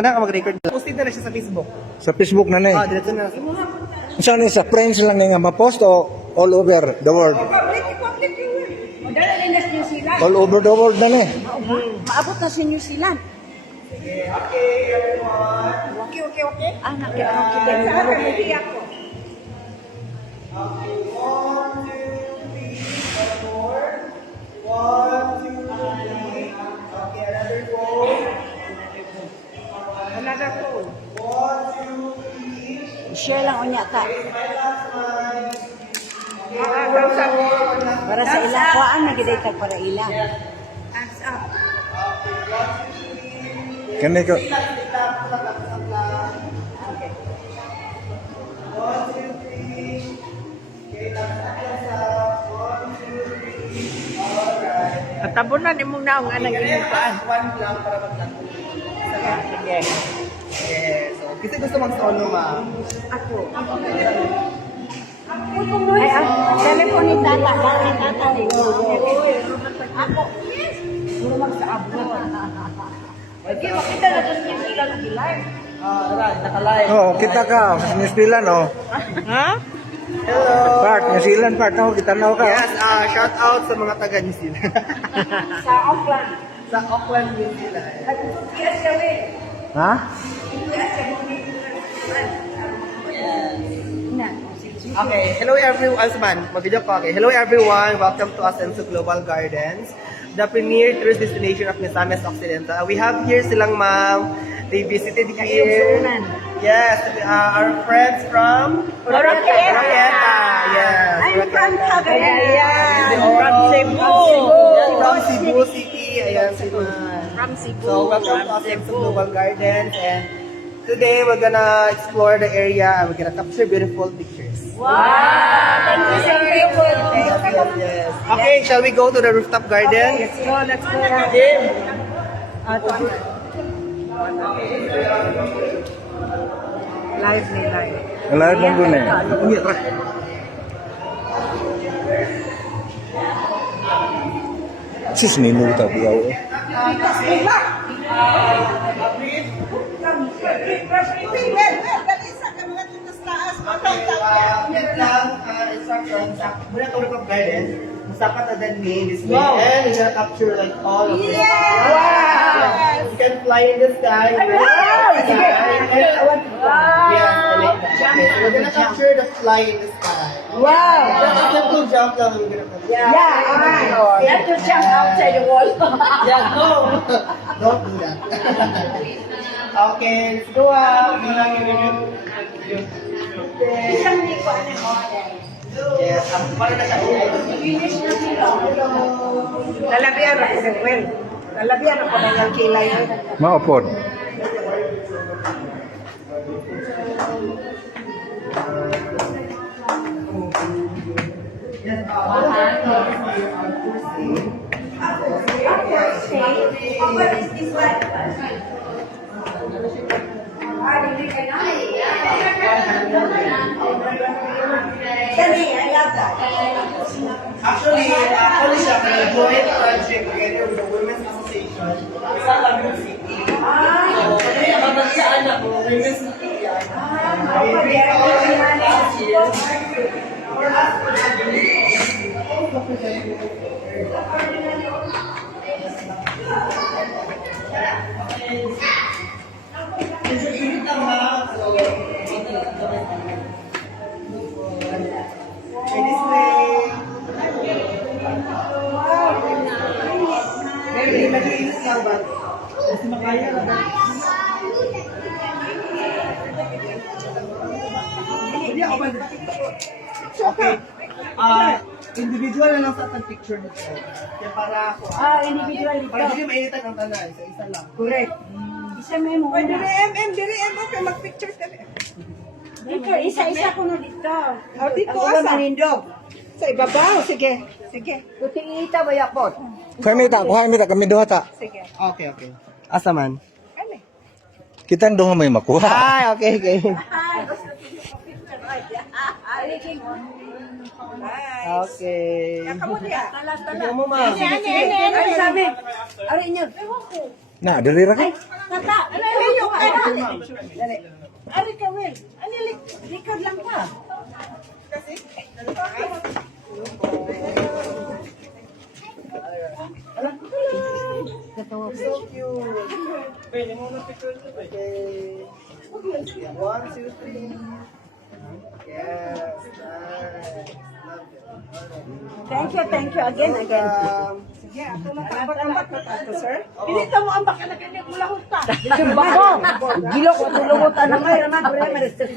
Kana ka mag-record. Posted na siya sa Facebook. Sa Facebook na na Diretso na. Saan sa friends lang nga ma-post o all over the world? Public yun. Dala linas New Zealand. All over the world na na Maabot na sa New Zealand. Okay, everyone. Okay. Ah, nakikita ako. Okay, 1, 2, 3, 4. 1, 2, 3. Okay, another 4. Another phone. 1, 2, 3. Share lang unya ta. My last one. Para sa ilang kuan nagidaytag para ilang. Hands up. Okay, 1, 2, 3. Kani ko. Okay. 1, 2, 3. Okay, tapos 1, 2, 3. Alright. At tabunan imong naong anang imong kuan. One lang para mag-lang. Sige. Yes. So, kasi gusto mag-solo, ma'am. Ako. Ay, telephone ni tata. Dali tata ni. Ako. Puro sa abroad. Hindi, makita na doon yung ilang kilay. Nakalive. Oh, kita ka sa New Zealand oh. Ha? Hello. Part New Zealand part no kita na ka. Yes, shout out sa mga taga New Zealand. Sa Auckland. Sa Auckland, New Zealand. At yes, kami. Ha? Okay, hello everyone. Alsaman, mag-video ko. Okay, hello everyone. Welcome to Asenso Global Gardens, the premier tourist destination of Misamis Occidental. We have here silang ma'am. They visited here. Yes, our friends from Roqueta. Yes. I'm from Cagayan. From Cebu. From Cebu City. Ayan si ma'am. From Cebu. So, welcome to Asenso Global Gardens, and today we're gonna explore the area and we're gonna capture beautiful pictures. Wow! Thank you, sir. Yes. Okay, shall we go to the rooftop garden? Let's go. Live ni live. Lahat lang dun eh. Sis minuta biyaw eh. Instructions. Muna to rooftop garden. Musapat na then main this way. And we're gonna capture like all of this. Wow! You can fly in the sky. Yes, I like that. Okay, so we're gonna capture the fly in the sky. Wow! Just a simple jump lang we're gonna capture. You have to jump outside the wall. Yeah, no. Don't do that. Okay, let's go out. Yes, para na siya. Lalabihan ako sa well. Lalabihan ako na yung kilay. Maupod. Actually, siya, joint project together with the Women's Association sa Laguna City. So, kaya yung kabagsaan ako, Women's City yan. For us, medyo init ang ha. So, this way. Very malinis lang ba? Kasi makaya na ba? Hindi ako ba? Okay. Individual na lang sa ating picture nito. Kaya para ako. Individual dito. Para hindi mainitan ang tanan. Isa lang. Correct. Isa mo mo. Dire okay, mag-picture kami. Dito, isa-isa ko na dito. Dito, Ako asa? manindog. Sa ibabaw, sige. Kuting ita ba yapot? Kami kami duha ta. Sige. Okay. Asa man? Kita duha may makuha. Ay, okay. Okay. Tignan mo, ma'am. Ano sabi? Ari inyo. Na diri ra ka. Tata, ano yung Dali. Ari ka, Will. Ano, likod lang ka. So cute. Okay. 1, 2, 3. Yes, nice. Love it. Thank you again. Sige, Ambak na ito, sir. Pinita mo ambak ka na ganyan mula husta. Bako. Gilo ko tulungot na may raman ko rin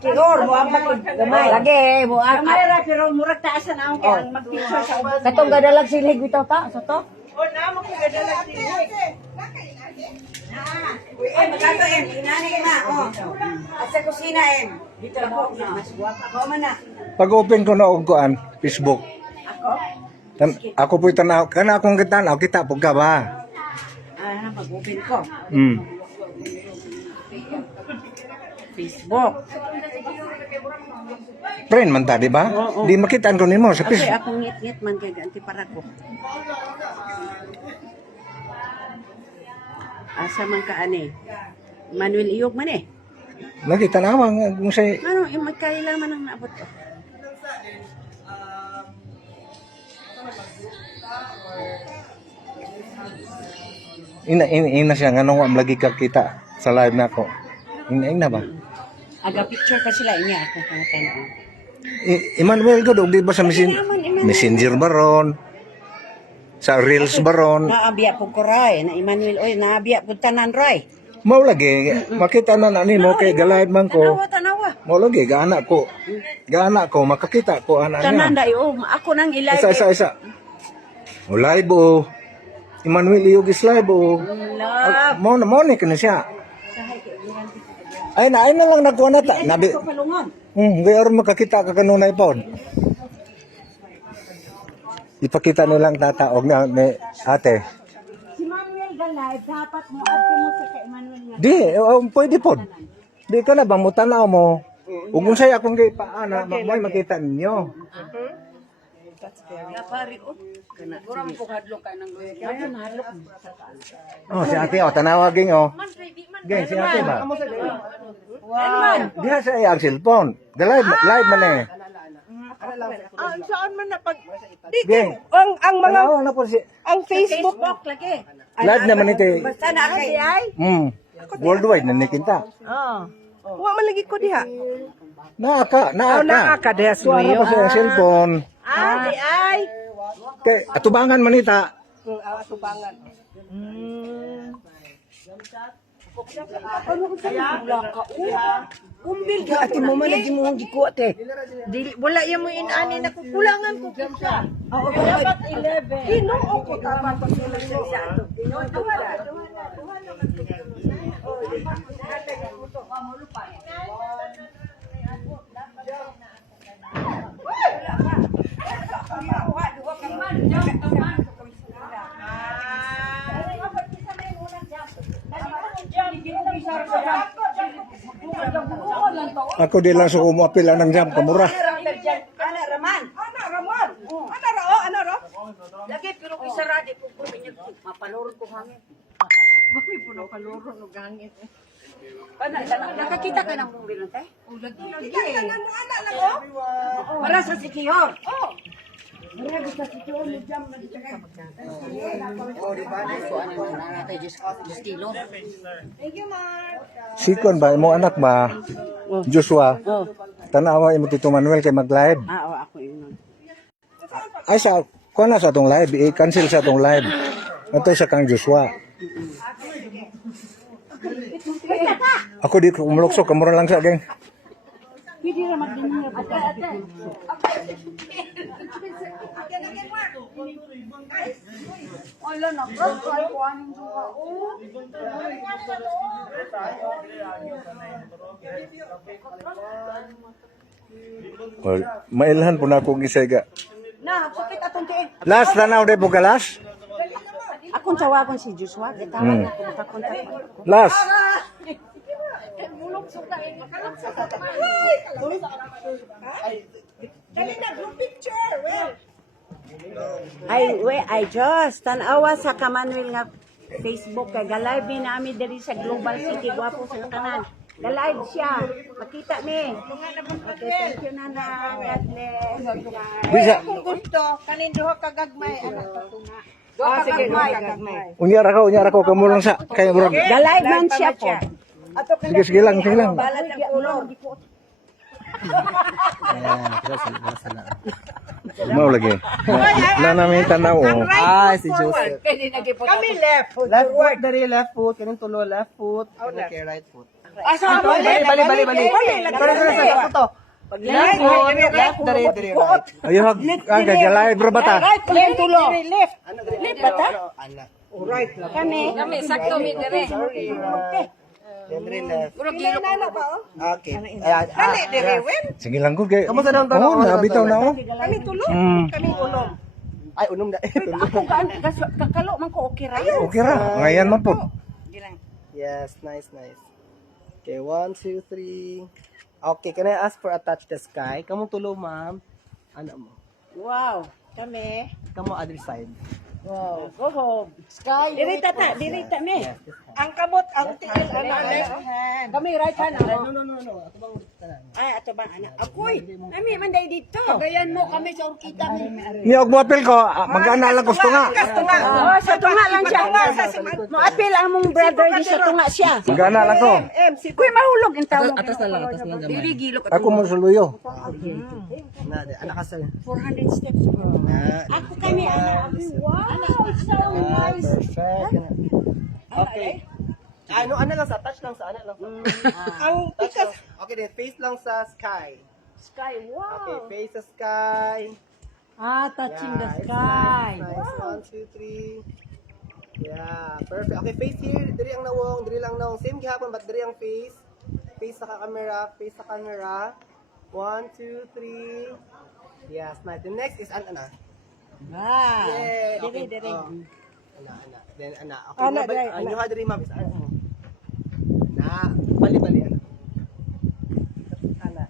Kihor mo ambak gamay. Lagi mo gamay ra pero murag taas na ako kaya mag-picture sa ubas. Katong gadalag silig bitaw ta sa to. Oh, na mo ko gadalag silig. Ay, magato em, inani na. Oh. At sa kusina em. Dito ako na. Mas guwapa ko man na. Pag-open ko na og kuan, Facebook. Ako? Ako po'y tanaw, kana akong kitanaw, kita po ka ba? Mag-open ko. Hmm. Facebook. Friend man ta, di ba? Oo. Di makitaan ko nimo sa Okay, Facebook. akong ngit-ngit man kay ganti para ko. Asa man ka ani? Manuel Iyog man eh. Lagi tanawang kung say Ano, magkailan man ang naabot ko. ina siya nganong wa lagi ka kita sa live nako. Ina ba? Aga picture pa sila inya ako kangatan. Emmanuel God og di ba sa Messenger baron? Sa Reels baron? Naabiya po ko ray, na Emmanuel oy, naabiya po tanan ray. Mao lagi makita na nani mo kay galive man ko. Tanawa. Mao lagi gaana ko. Gaana ko makakita ko ana Tanan niya. dayo, ako nang ilay. Isa. O live o. Emmanuel Iyog is live o. Love. Mo ni kana siya. Ay na lang nagkuha na ta. Nabi. Ko palungon. Gayon makakita ka kanunay pod. Ipakita nilang tataog na ni ate. Si Manuel Galay, dapat mo adto mo sa kay Manuel nga. Di, pwede pod. Di ka na ba mo tanaw mo? Ug kung say akong gipaana, may makita ninyo. Ya pari o. Kana. Gura mo po hadlok kay nang luya. Kaya na hadlok mo. Oh, si ate tanawagin oh. Gay si ate ba? Wow. Diha sa iyang cellphone. Live man eh. Saan man na pag Gay. ang mga Tanawa na po si ang Facebook lagi. live naman ito. Basta na kay ay. Worldwide na nikinta. Wa man lagi ko diha. Naaka. Naa ka diha Suara pa sa iyang cellphone. Di ay. Kay atubangan man ita. Subangan. Umbil ka ati mo man lagi mo ang gikuha te. Dili wala ya mo inani na kukulangan ko kinsa. Oo, dapat 11. Ginoo ko tama to Sa ato. Tinood ko ka. Ako di lang sa kumapila ng jam kamura. Ana Raman. Ana ra. Lagi pero isara di po niya mapalurod ko hangin. Bakit po na paluro no gangit. Nakakita ka ng movie nun, te? Lagi. Ana lang oh. Para sa Sikihor. Sikon ba imo anak ba? Joshua. Oh. Tanawa imo Tito Manuel kay mag-live. Oo, ako yun. Ay sa kuha na sa atong live, i-cancel sa atong live. Ato sa kang Joshua. Ako di ko umulokso, kamura lang sa geng. Pwede na magdinira pa tayo. Wala na, bro. Ay, kuhanin ko ka. Well, mailhan po na akong isayga. Na, sakit atong tiig. Last tanaw de po ka last? Akong tawagin si Joshua. Tawag ako, makakontak ko. Last. Dali na group picture. Well. Ay, just, tanawa sa Kamanuel nga Facebook kay galive nami diri sa Global City, gwapo sa tanan. Ga-live siya. Makita mi. Okay, thank you, Nana. God bless. Bisa. Kung gusto, kanin duha ka gagmay, anak ko tunga. Sige, gagmay. Unyar ako kamo lang sa kay bro. Ga-live man siya po. Sige lang, sige lang. Balat ang ulo. Mau lagi. Na namin tanaw. Si Joseph. Kami left. Left foot, dari left foot. Kanin tulo, left foot. Okay, right foot. Asa mo? Bali. Sorry, to. Left foot, left, dari right. Ayo hag gagalay bro bata. Right, kami tulo. Left. Left bata? Anak. Kami sakto mi dire. Sorry. Then left. Nana ba oh? Okay. Kani dire wen. Sige lang ko kay. Kamusta daw Oh, nabitaw na oh. Kami tulo. Kami unom. Ay, unom na. Ako kakalo man ko okay ra. Okay ra. Ngayon man po. Yes, nice. Okay, 1, 2, 3. Okay, can I ask for a touch the sky? Kamu tulo, ma'am. Ano mo? Wow. Kami. Kamu other side. Wow. Go home. Sky. Diri tata mi. Ang kamot, ang tiil, ang left hand. Kami right hand ako. No. Ato bang tanan? Ay, ato bang anak? Ako'y, nami man day dito. Gayan mo kami sa kita mi. Ni og mo apil ko, mag-ana lang gusto nga. Oh, sa tunga lang siya. Mo apil ang mong brother di sa tunga siya. Mag-ana lang ko. Kuy mahulog ang tawag. Atas na lang gamay. Dili gilok. Ako mo suluyo. Na, anak ka sir. 400 steps. Na. Ako kami anak. Wow, so nice. Perfect. Okay. Ano lang sa touch lang sa ano lang. Ang Touch lang. Okay, then face lang sa sky. Sky, wow. Okay, face sa sky. Touching the Yeah, it's sky. Nice. 1, 2, 3. Yeah, perfect. Okay, face here. Diri ang nawong, diri lang nawong. Same gihapon, but diri ang face. Face sa camera, face sa camera. 1, 2, 3. Yes, nice. The next is ana. Wow. Yeah. Okay. Diri. Ana. Then ana. Okay, ano ha diri ma'am is ana mo. Na, bali ana. Ana.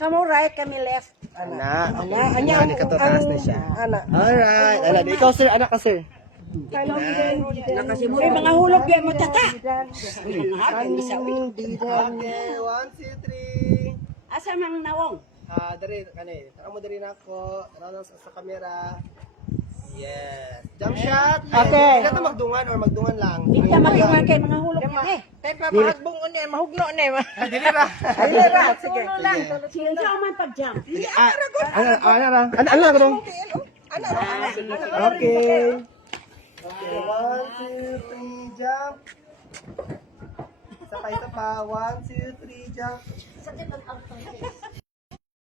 Kamo right, kami left. Ana. Anya ni kataas na siya. Ana. Alright. Ana, ikaw sir, anak ka sir. Nakasimuloy mga hulog yan mo tata. Okay, 1, 2, 3. Asa mang nawong? Dari kani. Tara mo diri nako. Tara na sa camera. Yes. Jump shot. Okay. Dili na magdungan or magdungan lang. Bigla makiman kay mga hulog yan eh. Tay pa mahagbong ni, mahugno ni. Dili ra. Dili ra, sige. Sinsa man pag-jump. Ano ra? Ano ra dong? Okay. Okay, 1, 2, 3, jump. Isa pa. 1, 2, 3, jump.